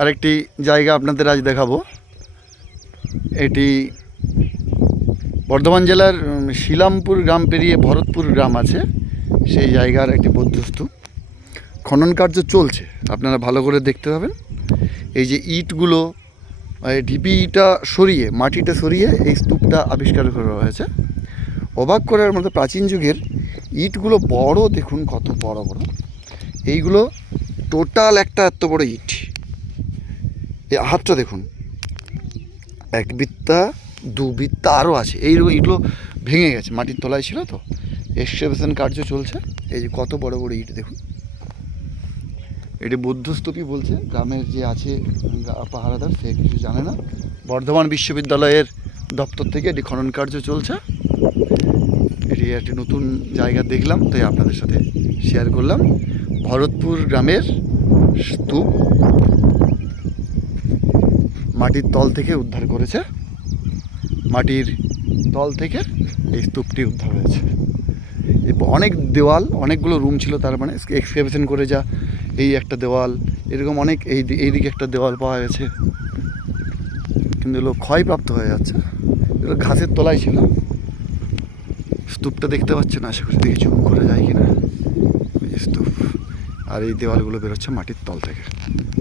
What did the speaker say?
আরেকটি জায়গা আপনাদের আজ দেখাবো। এটি বর্ধমান জেলার শিলামপুর গ্রাম পেরিয়ে ভরতপুর গ্রাম আছে, সেই জায়গার একটি বৌদ্ধস্তূপ। খনন কার্য চলছে, আপনারা ভালো করে দেখতে পাবেন। এই যে ইটগুলো, ঢিপিটা সরিয়ে, মাটিটা সরিয়ে এই স্তূপটা আবিষ্কার করা হয়েছে। অবাক করার মতো প্রাচীন যুগের ইটগুলো বড়, দেখুন কত বড় বড়। এইগুলো টোটাল একটা এত বড় ইট, এই হাতটা দেখুন, এক বিত্তা দু বিত্তা আরও আছে। এই ইটগুলো ভেঙে গেছে, মাটির তলায় ছিল তো, এক্সকাভেশন কার্য চলছে। এই যে কত বড় বড় ইট দেখুন। এটি বুদ্ধস্তূপই বলছে, গ্রামের যে আছে পাহারাদার সে কিছু জানে না। বর্ধমান বিশ্ববিদ্যালয়ের দপ্তর থেকে এটি খনন কার্য চলছে। এটি একটি নতুন জায়গা দেখলাম, তাই আপনাদের সাথে শেয়ার করলাম। ভরতপুর গ্রামের স্তূপ মাটির তল থেকে উদ্ধার করেছে, মাটির তল থেকে এই স্তূপটি উদ্ধার হয়েছে। অনেক দেওয়াল, অনেকগুলো রুম ছিল, তার মানে এক্সকাভেশন করে যা এই একটা দেওয়াল, এরকম অনেক এইদিকে একটা দেওয়াল পাওয়া গেছে, কিন্তু এগুলো ক্ষয়প্রাপ্ত হয়ে যাচ্ছে। এগুলো ঘাসের তলায় ছিল। স্তূপটা দেখতে পাচ্ছেন, আশা করি দেখে জুম করে যায় কিনা। স্তূপ আর এই দেওয়ালগুলো বেরোচ্ছে মাটির তল থেকে।